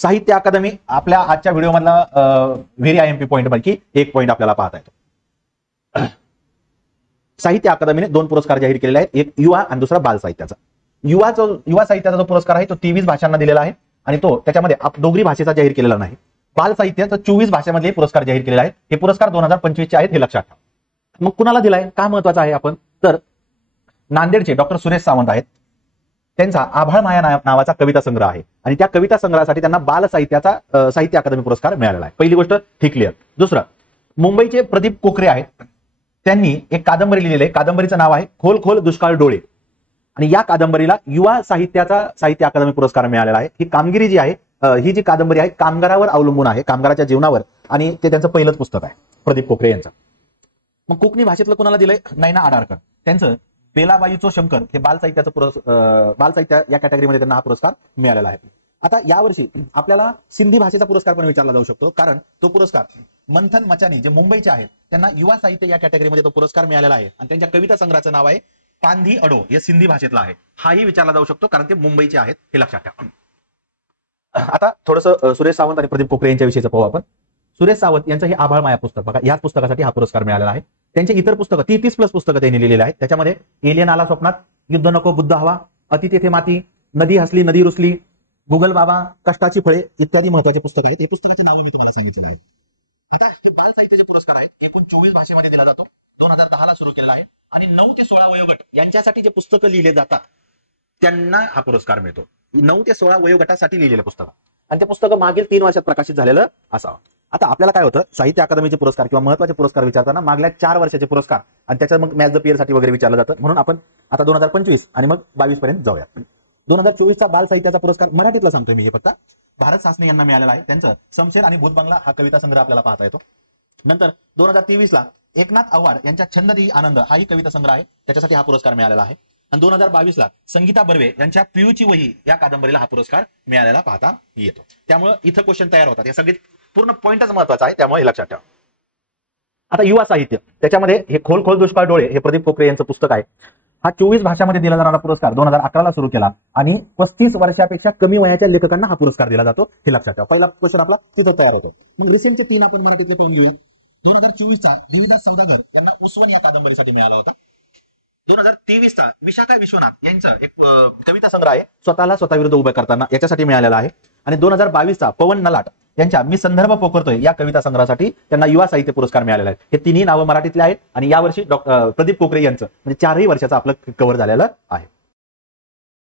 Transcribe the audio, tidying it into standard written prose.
साहित्य अकादमी आपल्या आजच्या व्हिडिओ मधला व्हेरी आयएमपी पॉईंट पैकी एक पॉईंट आपल्याला पाहता येतो. साहित्य अकादमीने 2 पुरस्कार जाहीर केलेले आहेत, एक युवा आणि दुसरा बाल साहित्याचा. युवा साहित्याचा जो पुरस्कार आहे तो 23 भाषांना दिलेला आहे आणि तो त्याच्यामध्ये डोगरी भाषेचा जाहीर केलेला नाही. बाल साहित्याचा 24 भाषेमधले पुरस्कार जाहीर केलेला आहे. हे पुरस्कार 2025 चे आहेत, हे लक्षात ठेवा. मग कुणाला दिलाय, का महत्वाचं आहे आपण तर नांदेडचे डॉक्टर सुरेश सावंत आहेत. त्यांचा आभाळ माया नावाचा कविता संग्रह आहे आणि त्या कविता संग्रहासाठी त्यांना बाल साहित्याचा साहित्य अकादमी पुरस्कार मिळालेला आहे. पहिली गोष्ट ही क्लिअर. दुसरं, मुंबईचे प्रदीप कोकरे आहेत, त्यांनी एक कादंबरी लिहिलेली आहे. कादंबरीचं नाव आहे खोल खोल दुष्काळ डोळे आणि या कादंबरीला युवा साहित्याचा साहित्य अकादमी पुरस्कार मिळालेला आहे. ही कामगिरी जी आहे, ही जी कादंबरी आहे कामगारावर अवलंबून आहे, कामगाराच्या जीवनावर, आणि ते त्यांचं पहिलंच पुस्तक आहे प्रदीप कोकरे यांचं. मग कोकणी भाषेतलं कोणाला दिलंय, नैना आडारकर. त्यांचं बेलाबाईचो शंकर हे बाल साहित्याचं बाल साहित्य या कॅटेगरीमध्ये त्यांना हा पुरस्कार मिळालेला आहे. आता यावर्षी आपल्याला सिंधी भाषेचा पुरस्कार पण विचारला जाऊ शकतो, कारण तो पुरस्कार मंथन मचानी जे मुंबईचे आहेत त्यांना युवा साहित्य या कॅटेगरीमध्ये तो पुरस्कार मिळालेला आहे आणि त्यांच्या कविता संग्रहाचं नाव आहे पांधी अडो, हे सिंधी भाषेतला आहे. हाही विचारला जाऊ शकतो कारण ते मुंबईचे आहेत, हे लक्षात ठेवा. आता थोडंसं सुरेश सावंत आणि प्रदीप कोकरे यांच्या विषयीचं पाहू आपण. सुरेश सावंत यांचं हे आभाळ माया पुस्तक बघा, याच पुस्तकासाठी हा पुरस्कार मिळालेला आहे. त्यांची इतर पुस्तकं 30+ पुस्तकं त्यांनी लिहिलेली आहेत. त्याच्यामध्ये एलियन आला स्वप्नात, युद्ध नको बुद्ध हवा, अति तेथे माती, नदी हसली नदी रुसली, गुगल बाबा, कष्टाची फळे इत्यादी महत्वाचे पुस्तक आहेत. हे पुस्तकाचे नावं मी तुम्हाला सांगितलेलं आहे. आता हे बाल साहित्याचे पुरस्कार आहेत, एकूण 24 भाषेमध्ये दिला जातो. 2010 ला सुरू केलेला आहे आणि 9 ते 16 वयोगट यांच्यासाठी जे पुस्तकं लिहिले जातात त्यांना हा पुरस्कार मिळतो. 9 ते 16 वयोगटासाठी लिहिलेलं पुस्तक आणि ते पुस्तकं मागील 3 वर्षात प्रकाशित झालेलं असावं. आता आपल्याला काय होतं, साहित्य अकादमीचे पुरस्कार किंवा महत्वाचे पुरस्कार विचारताना मागल्या 4 वर्षाचे पुरस्कार आणि त्याच्या मग मॅच द पियर साठी वगैरे विचारलं जातं. म्हणून आपण आता 2025 आणि मग 22 पर्यंत जाऊया. 2024 चा बाल साहित्याचा पुरस्कार मराठीतला सांगतोय मी, हे फक्त भारत सासने यांना मिळालेला आहे. त्यांचं शमशेर आणि भूत बंगला हा कविता संग्रह आपल्याला पाहता येतो. नंतर 2023 ला एकनाथ आव्हाड यांच्या छंद देई आनंद हाही कविता संग्रह आहे, त्याच्यासाठी हा पुरस्कार मिळालेला आहे. आणि 2022 ला संगीता बर्वे यांच्या पियूची वही या कादंबरीला हा पुरस्कार मिळालेला पाहता येतो. त्यामुळे इथं क्वेश्चन तयार होतात. हे सगळे पूर्ण पॉइंटच महत्वाचा आहे, त्यामुळे हे लक्षात ठेवा. आता युवा साहित्य त्याच्यामध्ये हे खोल खोल दुष्काळ डोळे हे प्रदीप कोकरे यांचं पुस्तक आहे. हा 24 भाषांमध्ये दिला जाणारा पुरस्कार 2011 ला सुरू केला आणि 35 वर्षापेक्षा कमी वयाच्या लेखकांना हा पुरस्कार दिला जातो, हे लक्षात ठेवा. पहिला क्वेश्चन आपला तिथं तयार होतो. मग रिसेंटचे 3 आपण मराठीतले पाहून घेऊया. 2024 चा देवीदास सौदागर यांना उसवन या कादंबरीसाठी मिळाला होता. 2023 चा विशाखा विश्वनाथ यांचं एक कविता संग्रह आहे स्वतःला स्वतःविरुद्ध उभं करताना, याच्यासाठी मिळालेला आहे. आणि 2022 चा पवन नलाट यांच्या मी संदर्भ पोखरतोय या कविता संग्रहासाठी त्यांना युवा साहित्य पुरस्कार मिळालेला आहे. हे तिन्ही नावं मराठीतले आहेत आणि यावर्षी प्रदीप कोकरे यांचं म्हणजे 4ही वर्षाचं आपलं कव्हर झालेलं आहे.